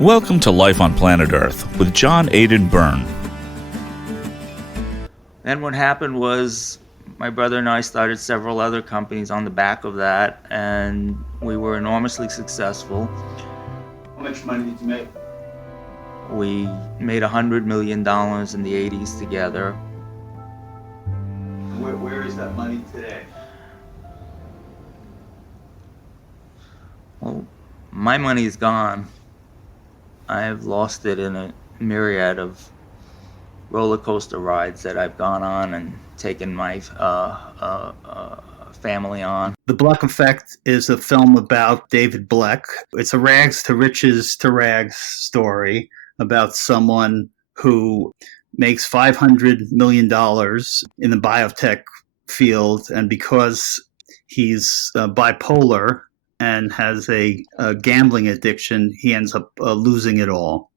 Welcome to Life on Planet Earth with John Aidan Byrne. Then what happened was my brother and I started several other companies on the back of that, and we were enormously successful. How much money did you make? We made $100 million in the 80s together. Where is that money today? Well, my money's gone. I have lost it in a myriad of roller coaster rides that I've gone on and taken my family on. The BLECH Effect is a film about David BLECH. It's a rags to riches to rags story about someone who makes $500 million in the biotech field, and because he's bipolar and has a gambling addiction, he ends up losing it all.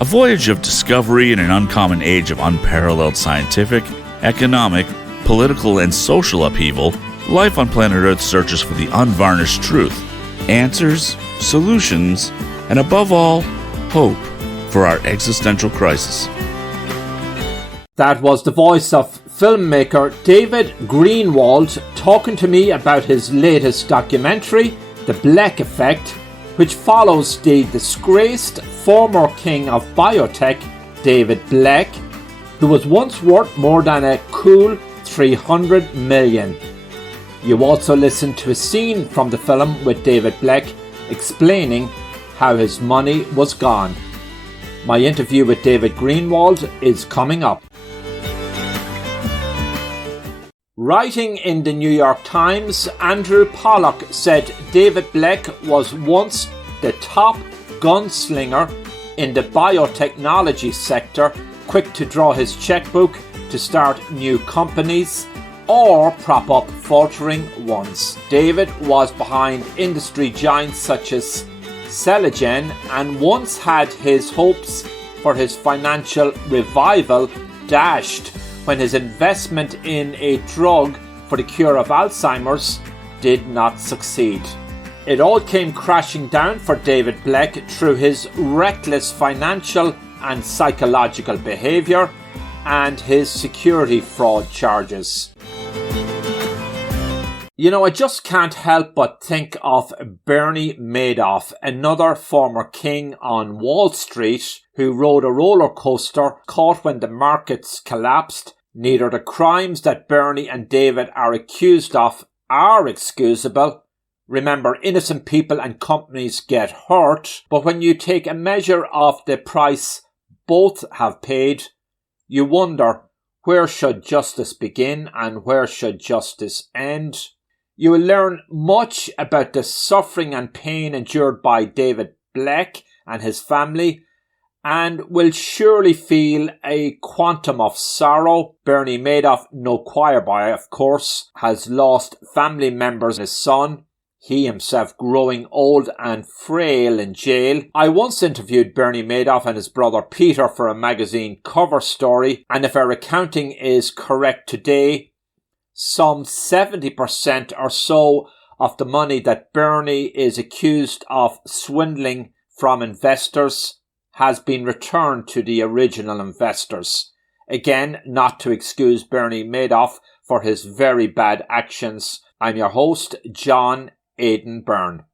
A voyage of discovery in an uncommon age of unparalleled scientific, economic, political, and social upheaval, Life on Planet Earth searches for the unvarnished truth, answers, solutions, and above all, hope for our existential crisis. That was the voice of filmmaker David Greenwald talking to me about his latest documentary, The BLECH Effect, which follows the disgraced former king of biotech, David BLECH, who was once worth more than a cool $300 million. You also listen to a scene from the film with David BLECH explaining how his money was gone. My interview with David Greenwald is coming up. Writing in the New York Times, Andrew Pollock said David BLECH was once the top gunslinger in the biotechnology sector, quick to draw his checkbook to start new companies or prop up faltering ones. David was behind industry giants such as Celagen and once had his hopes for his financial revival dashed when his investment in a drug for the cure of Alzheimer's did not succeed. It all came crashing down for David BLECH through his reckless financial and psychological behaviour and his security fraud charges. You know, I just can't help but think of Bernie Madoff, another former king on Wall Street who rode a roller coaster caught when the markets collapsed. Neither the crimes that Bernie and David are accused of are excusable. Remember, innocent people and companies get hurt, but when you take a measure of the price both have paid, you wonder, where should justice begin and where should justice end? You will learn much about the suffering and pain endured by David BLECH and his family, and will surely feel a quantum of sorrow. Bernie Madoff, no choir boy of course, has lost family members, his son, he himself growing old and frail in jail. I once interviewed Bernie Madoff and his brother Peter for a magazine cover story, and if our accounting is correct today, some 70% or so of the money that Bernie is accused of swindling from investors has been returned to the original investors. Again, not to excuse Bernie Madoff for his very bad actions. I'm your host, John Aidan Byrne.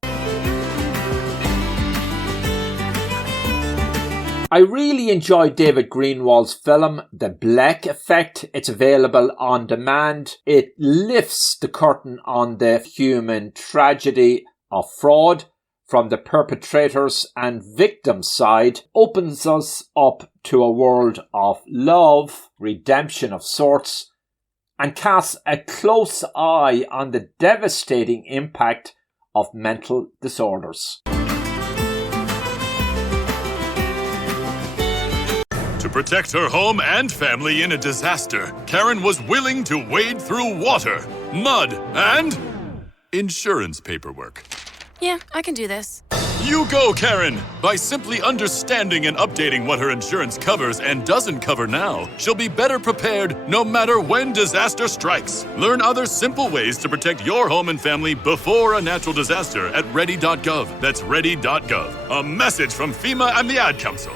I really enjoyed David Greenwald's film, The BLECH Effect. It's available on demand. It lifts the curtain on the human tragedy of fraud from the perpetrators and victims side, opens us up to a world of love, redemption of sorts, and casts a close eye on the devastating impact of mental disorders. To protect her home and family in a disaster, Karen was willing to wade through water, mud, and insurance paperwork. Yeah, I can do this. You go, Karen! By simply understanding and updating what her insurance covers and doesn't cover now, she'll be better prepared no matter when disaster strikes. Learn other simple ways to protect your home and family before a natural disaster at ready.gov. That's ready.gov. A message from FEMA and the Ad Council.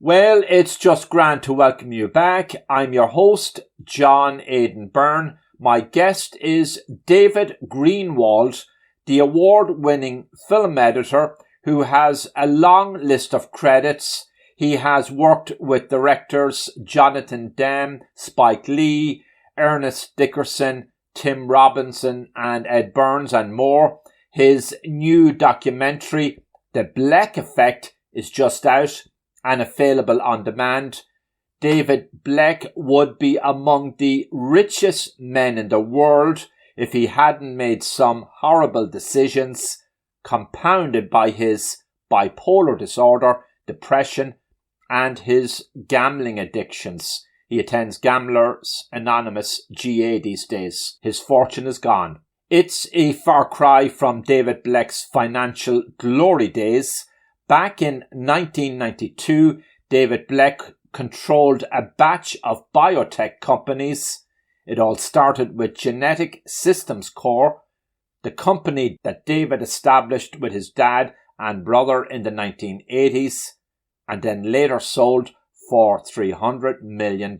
Well, it's just grand to welcome you back. I'm your host, John Aidan Byrne. My guest is David Greenwald, the award-winning film editor who has a long list of credits. He has worked with directors Jonathan Demme, Spike Lee, Ernest Dickerson, Tim Robinson and Ed Burns and more. His new documentary, The BLECH EFFECT, is just out and available on demand. David BLECH would be among the richest men in the world if he hadn't made some horrible decisions, compounded by his bipolar disorder, depression, and his gambling addictions. He attends Gamblers Anonymous GA these days. His fortune is gone. It's a far cry from David BLECH's financial glory days. Back in 1992, David BLECH controlled a batch of biotech companies. It all started with Genetic Systems Corp, the company that David established with his dad and brother in the 1980s, and then later sold for $300 million.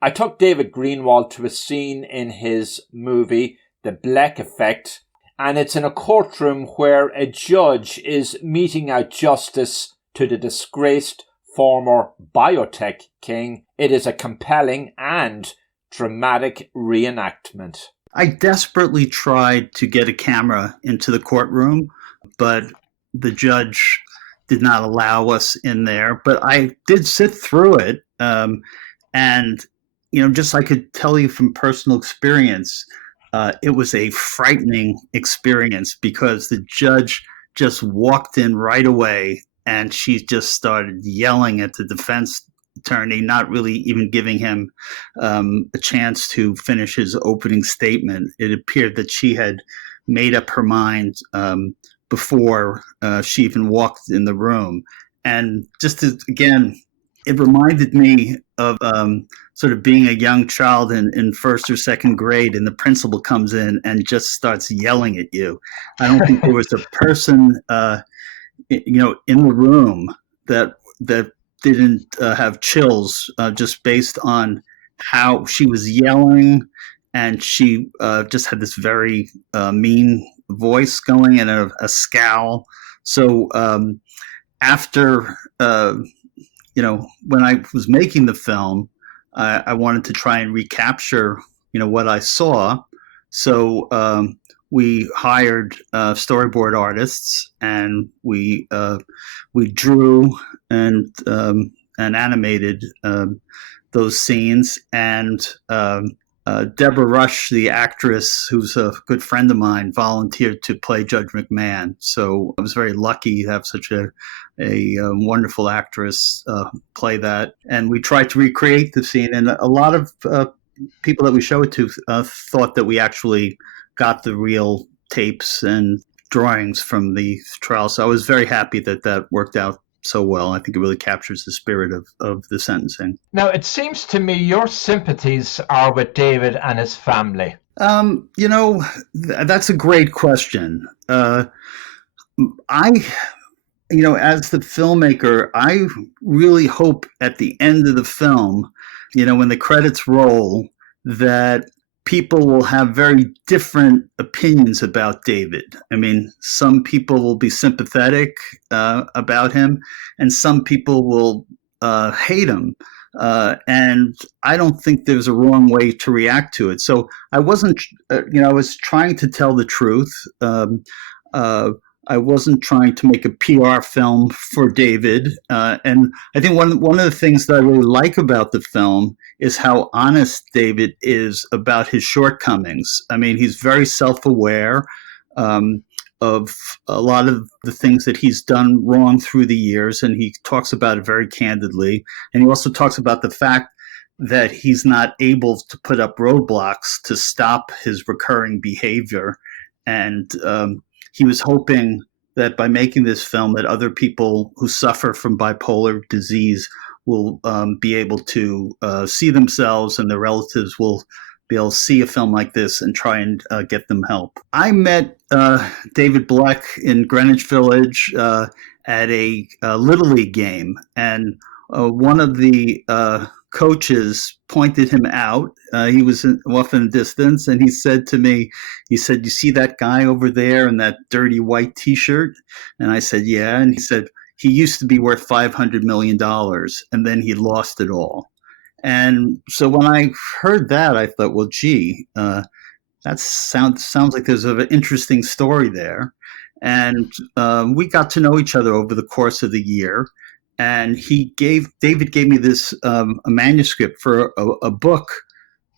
I took David Greenwald to a scene in his movie, The BLECH EFFECT, and it's in a courtroom where a judge is meting out justice to the disgraced former biotech king. It is a compelling and dramatic reenactment. I desperately tried to get a camera into the courtroom, but the judge did not allow us in there. But I did sit through it. And, just I could tell you from personal experience, it was a frightening experience because the judge just walked in right away and she just started yelling at the defense attorney, not really even giving him a chance to finish his opening statement. It appeared that she had made up her mind before she even walked in the room. And again, it reminded me of sort of being a young child in first or second grade, and the principal comes in and just starts yelling at you. I don't think there was a person in the room that didn't have chills just based on how she was yelling, and she just had this very mean voice going and a scowl. So after when I was making the film, I wanted to try and recapture what I saw. So we hired storyboard artists, and we drew and animated those scenes. And Deborah Rush, the actress, who's a good friend of mine, volunteered to play Judge McMahon. So I was very lucky to have such a wonderful actress play that. And we tried to recreate the scene. And a lot of people that we showed it to thought that we actually got the real tapes and drawings from the trial. So I was very happy that worked out so well. I think it really captures the spirit of the sentencing. Now, it seems to me your sympathies are with David and his family. That's a great question. As the filmmaker, I really hope at the end of the film, when the credits roll, that people will have very different opinions about David. I mean, some people will be sympathetic about him, and some people will hate him. And I don't think there's a wrong way to react to it. So I wasn't, I was trying to tell the truth. I wasn't trying to make a PR film for David. And I think one of the things that I really like about the film is how honest David is about his shortcomings. I mean, he's very self-aware of a lot of the things that he's done wrong through the years, and he talks about it very candidly. And he also talks about the fact that he's not able to put up roadblocks to stop his recurring behavior. And he was hoping that by making this film that other people who suffer from bipolar disease will be able to see themselves, and their relatives will be able to see a film like this and try and get them help. I met David BLECH in Greenwich Village at a Little League game, and one of the coaches pointed him out. He was off in the distance, and he said to me, he said, "You see that guy over there in that dirty white T-shirt?" And I said, "Yeah." And he said, "He used to be worth $500 million, and then he lost it all." And so when I heard that, I thought, well, gee, that sounds like there's an interesting story there. And we got to know each other over the course of the year. And David gave me this a manuscript for a book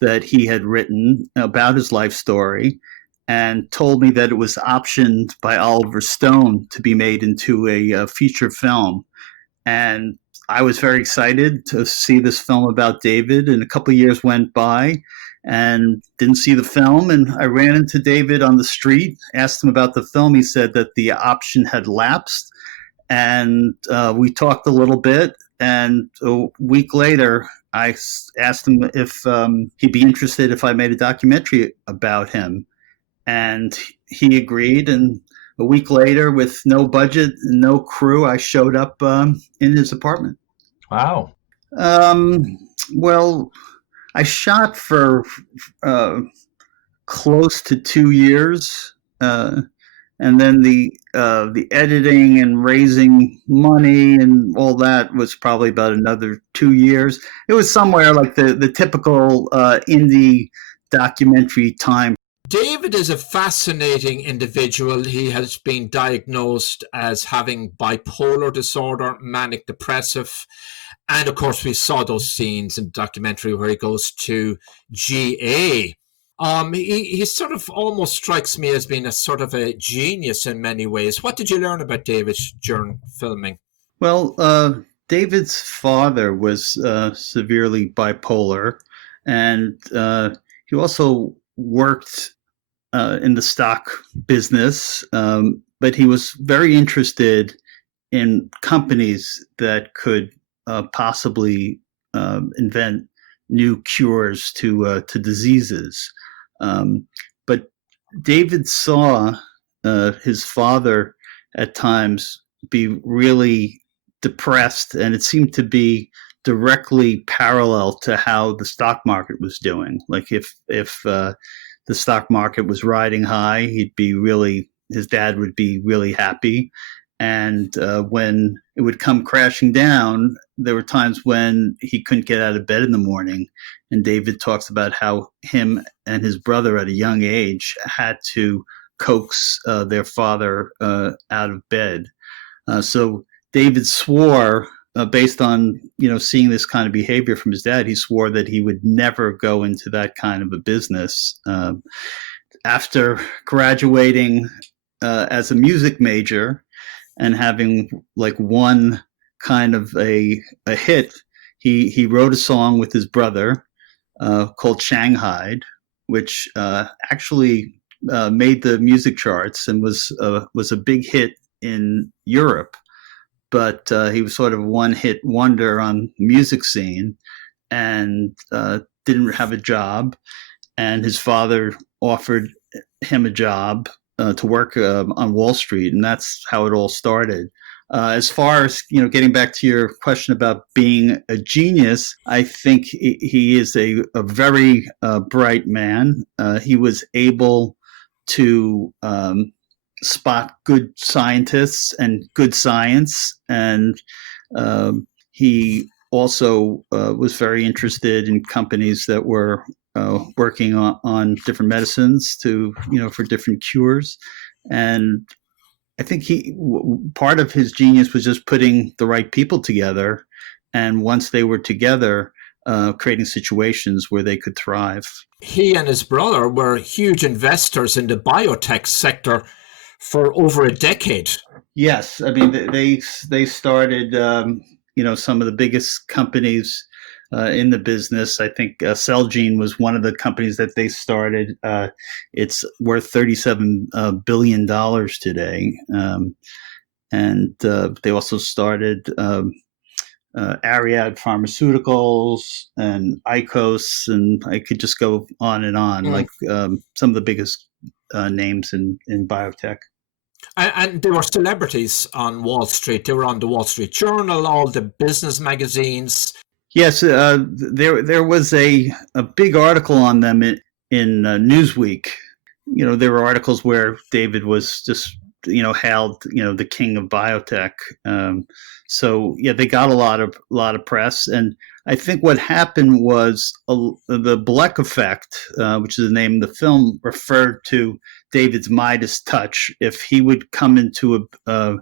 that he had written about his life story, and told me that it was optioned by Oliver Stone to be made into a feature film. And I was very excited to see this film about David, and a couple of years went by and didn't see the film. And I ran into David on the street, asked him about the film. He said that the option had lapsed, and we talked a little bit. And a week later, I asked him if he'd be interested if I made a documentary about him. And he agreed. And a week later, with no budget and no crew, I showed up in his apartment. Wow. Well, I shot for close to 2 years. And then the editing and raising money and all that was probably about another 2 years. It was somewhere like the typical indie documentary time. David is a fascinating individual. He has been diagnosed as having bipolar disorder, manic depressive. And of course, we saw those scenes in the documentary where he goes to GA. He sort of almost strikes me as being a sort of a genius in many ways. What did you learn about David during filming? Well, David's father was severely bipolar, and he also worked in the stock business, but he was very interested in companies that could possibly invent new cures to diseases. But David saw his father at times be really depressed, and it seemed to be directly parallel to how the stock market was doing. Like if the stock market was riding high, his dad would be really happy. And when it would come crashing down, there were times when he couldn't get out of bed in the morning. And David talks about how him and his brother at a young age had to coax their father out of bed. So David swore, based on seeing this kind of behavior from his dad, he swore that he would never go into that kind of a business. After graduating as a music major and having like one kind of a hit, he wrote a song with his brother called Shanghai, which actually made the music charts and was a big hit in Europe. But he was sort of a one-hit wonder on the music scene, and didn't have a job. And his father offered him a job to work on Wall Street, and that's how it all started. As far as getting back to your question about being a genius, I think he is a very bright man. He was able to spot good scientists and good science, and he also was very interested in companies that were working on different medicines for different cures. And I think part of his genius was just putting the right people together, and once they were together, creating situations where they could thrive. He and his brother were huge investors in the biotech sector for over a decade. Yes, I mean they started some of the biggest companies in the business. I think Celgene was one of the companies that they started. It's worth $37 billion today. And they also started Ariad Pharmaceuticals and ICOS, and I could just go on and on, like some of the biggest names in biotech. And they were celebrities on Wall Street. They were on the Wall Street Journal, all the business magazines. Yes, there was a big article on them in Newsweek. There were articles where David was just hailed the king of biotech. So yeah, they got a lot of press, and I think what happened was the BLECH effect, which is the name of the film, referred to David's Midas touch. If he would come into a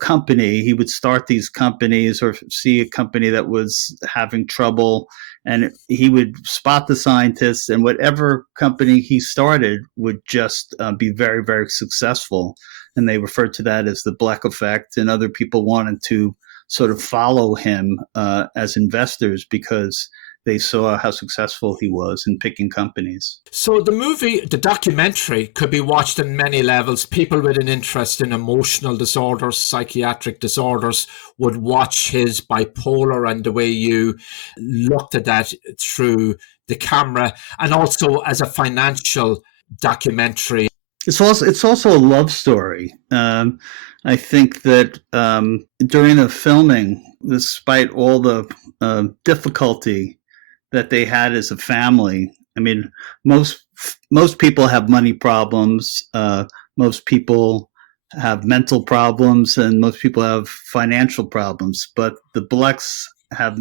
company, he would start these companies or see a company that was having trouble, and he would spot the scientists, and whatever company he started would just be very, very successful. And they referred to that as the BLECH effect, and other people wanted to sort of follow him as investors because they saw how successful he was in picking companies. So the documentary could be watched on many levels. People with an interest in emotional disorders, psychiatric disorders would watch his bipolar and the way you looked at that through the camera, and also as a financial documentary. It's also a love story. I think that during the filming, despite all the difficulty that they had as a family, I mean, most people have money problems. Most people have mental problems, and most people have financial problems. But the BLECHs have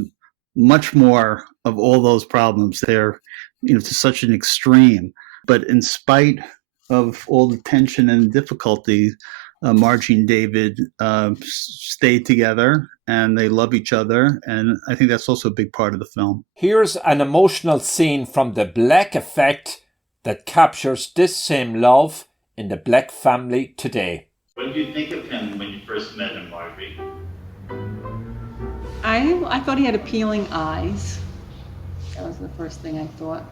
much more of all those problems. They're to such an extreme. But in spite of all the tension and difficulty, Margie and David stayed together, and they love each other, and I think that's also a big part of the film. Here's an emotional scene from the BLECH effect that captures this same love in the BLECH family today. What did you think of him when you first met him, Margie? I thought he had appealing eyes. That was the first thing I thought.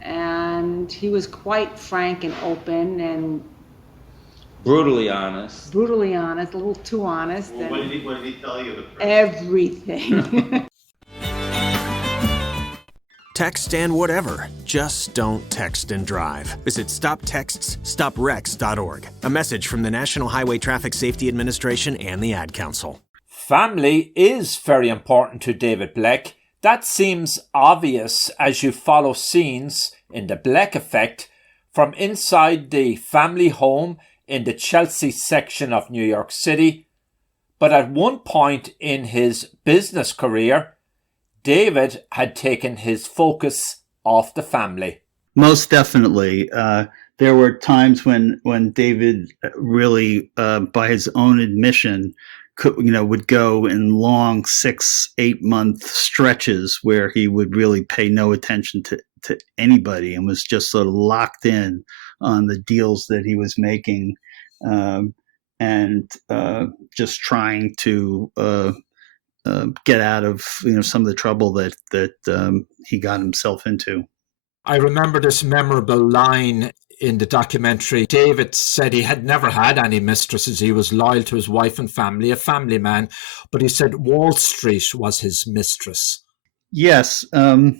And he was quite frank and open and Brutally honest. a little too honest. Well, what did he tell you the first? Everything. Text and whatever. Just don't text and drive. Visit StopTextsStopWrecks.org. A message from the National Highway Traffic Safety Administration and the Ad Council. Family is very important to David BLECH. That seems obvious as you follow scenes in the BLECH effect from inside the family home in the Chelsea section of New York City. But at one point in his business career, David had taken his focus off the family. Most definitely. There were times when David really, by his own admission, would go in long 6-8 month stretches where he would really pay no attention to anybody and was just sort of locked in on the deals that he was making, and just trying to get out of some of the trouble that he got himself into. I remember this memorable line in the documentary. David said he had never had any mistresses. He was loyal to his wife and family, a family man, but he said Wall Street was his mistress. Yes. A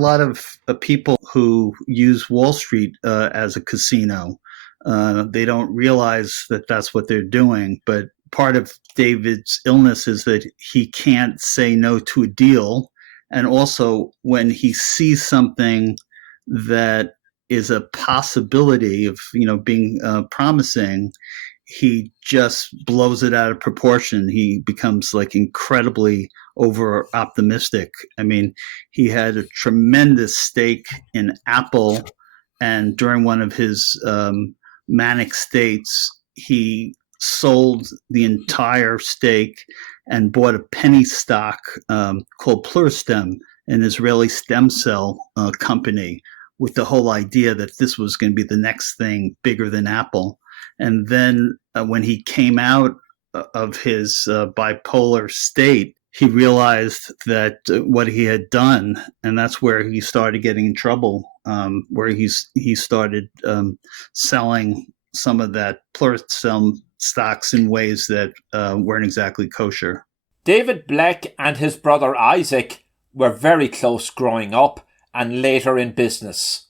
lot of people who use Wall Street as a casino, they don't realize that that's what they're doing. But part of David's illness is that he can't say no to a deal. And also when he sees something that is a possibility of, being promising, he just blows it out of proportion. He becomes like incredibly over optimistic. I mean, he had a tremendous stake in Apple, and during one of his manic states, he sold the entire stake and bought a penny stock called Pluristem, an Israeli stem cell company, with the whole idea that this was going to be the next thing bigger than Apple. And then when he came out of his bipolar state, he realized that what he had done, and that's where he started getting in trouble, where he started selling some of that Pluralsight stocks in ways that weren't exactly kosher. David BLECH and his brother Isaac were very close growing up and later in business.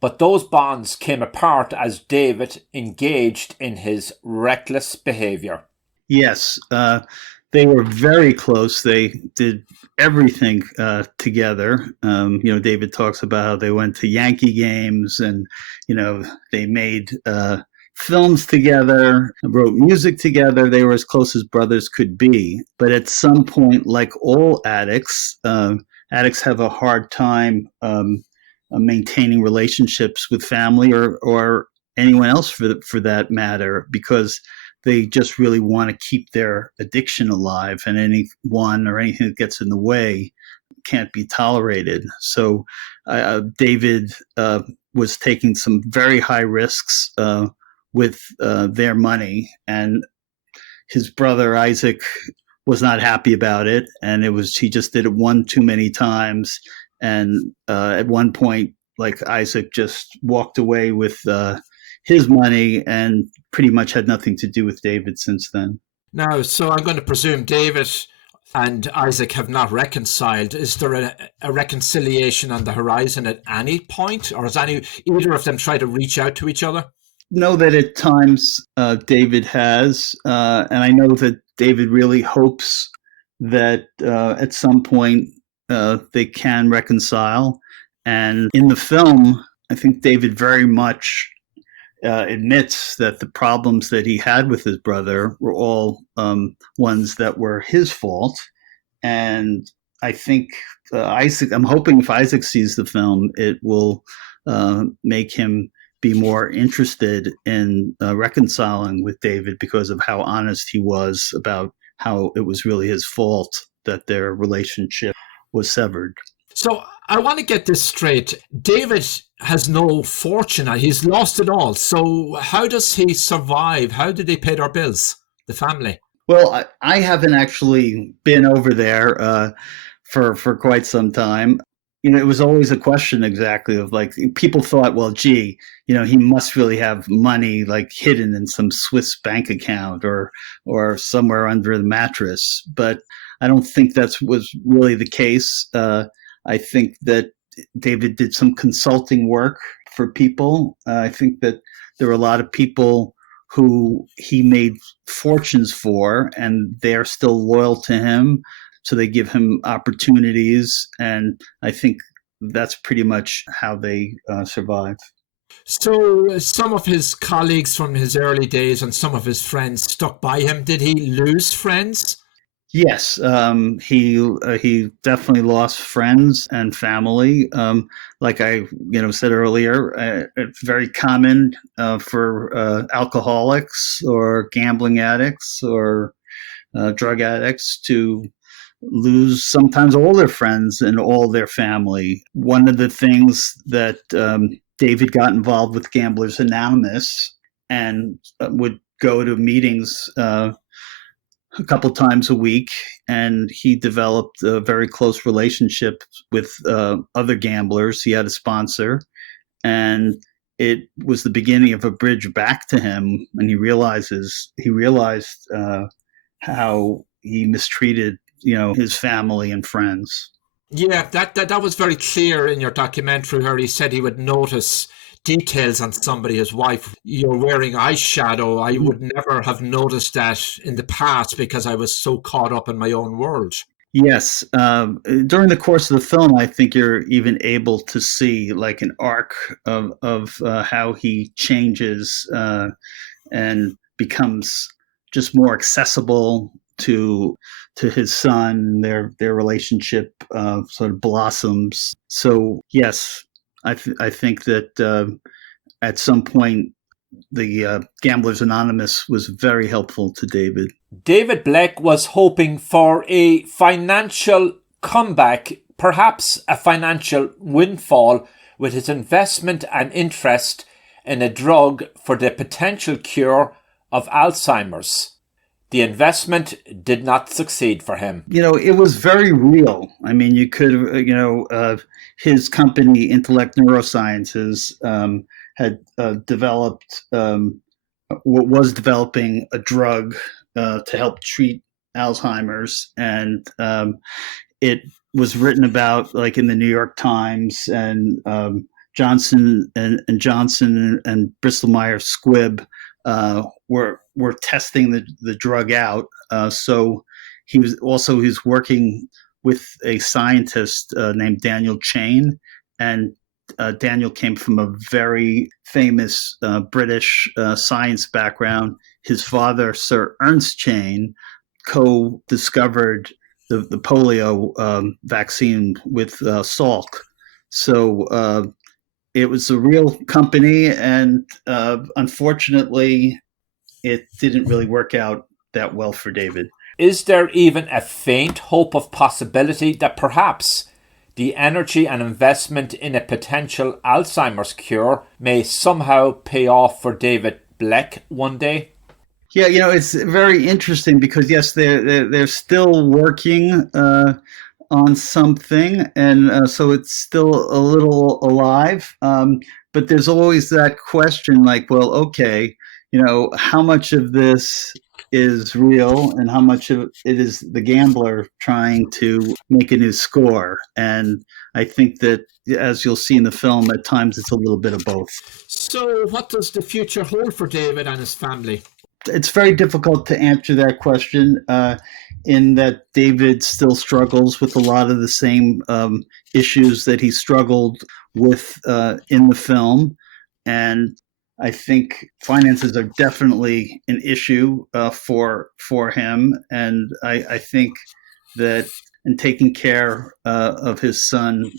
But those bonds came apart as David engaged in his reckless behavior. Yes, they were very close. They did everything together. David talks about how they went to Yankee games and, they made films together, wrote music together. They were as close as brothers could be. But at some point, like all addicts, addicts have a hard time maintaining relationships with family or anyone else for that matter, because they just really want to keep their addiction alive, and anyone or anything that gets in the way can't be tolerated. So David was taking some very high risks with their money, and his brother Isaac was not happy about it, and he just did it one too many times. And at one point, Isaac just walked away with his money and pretty much had nothing to do with David since then. Now, so I'm going to presume David and Isaac have not reconciled. Is there a reconciliation on the horizon at any point, or has either of them tried to reach out to each other? Know that at times David has, and I know that David really hopes that at some point they can reconcile. And in the film, I think David very much admits that the problems that he had with his brother were all ones that were his fault. And I think I'm hoping if Isaac sees the film, it will make him be more interested in reconciling with David because of how honest he was about how it was really his fault that their relationship was severed. So I want to get this straight. David has no fortune. He's lost it all. So how does he survive? How did they pay their bills, the family? Well, I haven't actually been over there for quite some time. It was always a question exactly of people thought, well, gee, he must really have money hidden in some Swiss bank account or somewhere under the mattress. But I don't think that was really the case. I think that David did some consulting work for people. I think that there were a lot of people who he made fortunes for, and they're still loyal to him. So they give him opportunities, and I think that's pretty much how they survive. So some of his colleagues from his early days and some of his friends stuck by him. Did he lose friends? Yes, he definitely lost friends and family. Like I said earlier, it's very common for alcoholics or gambling addicts or drug addicts to lose sometimes all their friends and all their family. One of the things that David got involved with Gamblers Anonymous and would go to meetings a couple times a week, and he developed a very close relationship with other gamblers. He had a sponsor, and it was the beginning of a bridge back to him. And he realized how he mistreated his family and friends. Yeah, that was very clear in your documentary, where he said he would notice details on somebody, his wife. You're wearing eyeshadow. I would never have noticed that in the past because I was so caught up in my own world. Yes. During the course of the film, I think you're even able to see an arc of how he changes and becomes just more accessible to his son. Their relationship sort of blossoms. So yes, I think that at some point the Gamblers Anonymous was very helpful to David. David BLECH was hoping for a financial comeback, perhaps a financial windfall, with his investment and interest in a drug for the potential cure of Alzheimer's. The investment did not succeed for him. It was very real. I mean, you could, his company, Intellect Neurosciences, had was developing a drug to help treat Alzheimer's, and it was written about, like, in the New York Times, and Johnson and Johnson and Bristol Myers Squibb were testing the drug out. So he was working with a scientist named Daniel Chain, and Daniel came from a very famous British science background. His father, Sir Ernest Chain, co-discovered the polio vaccine with Salk. So it was a real company, and unfortunately, it didn't really work out that well for David. Is there even a faint hope of possibility that perhaps the energy and investment in a potential Alzheimer's cure may somehow pay off for David BLECH one day? Yeah, it's very interesting because, yes, they're still working on something, and so it's still a little alive. But there's always that question, like, well, okay, how much of this is real and how much of it is the gambler trying to make a new score? And I think that, as you'll see in the film, at times it's a little bit of both. So what does the future hold for David and his family? It's very difficult to answer that question, in that David still struggles with a lot of the same issues that he struggled with in the film. And I think finances are definitely an issue for him. And I think that in taking care of his son,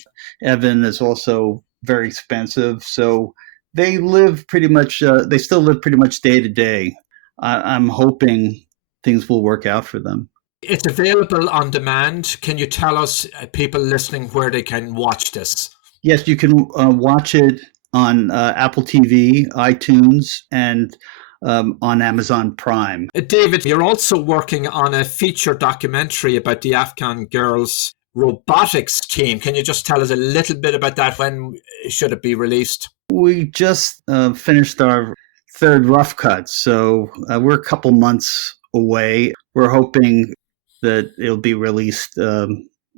Evan, is also very expensive. So they live pretty much, they still live pretty much day to day. I'm hoping things will work out for them. It's available on demand. Can you tell us, people listening, where they can watch this? Yes, you can watch it on Apple TV, iTunes, and on Amazon Prime. David, you're also working on a feature documentary about the Afghan girls' robotics team. Can you just tell us a little bit about that? When should it be released? We just finished our third rough cut, so we're a couple months away. We're hoping that it'll be released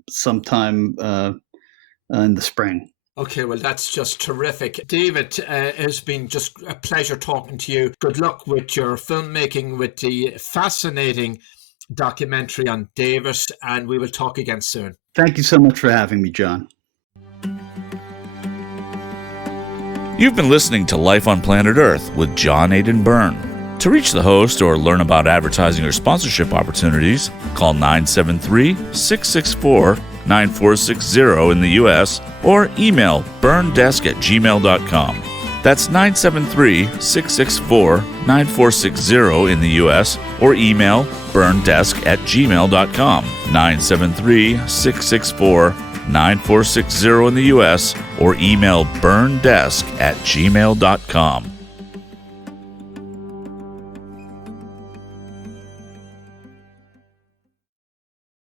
sometime in the spring. Okay, well, that's just terrific. David, it's been just a pleasure talking to you. Good luck with your filmmaking, with the fascinating documentary on David, and we will talk again soon. Thank you so much for having me, John. You've been listening to Life on Planet Earth with John Aidan Byrne. To reach the host or learn about advertising or sponsorship opportunities, call 973-664-9460 in the U.S. or email burndesk@gmail.com. That's 973-664-9460 in the U.S. or email burndesk@gmail.com. 973-664-9460 in the U.S. or email burndesk@gmail.com.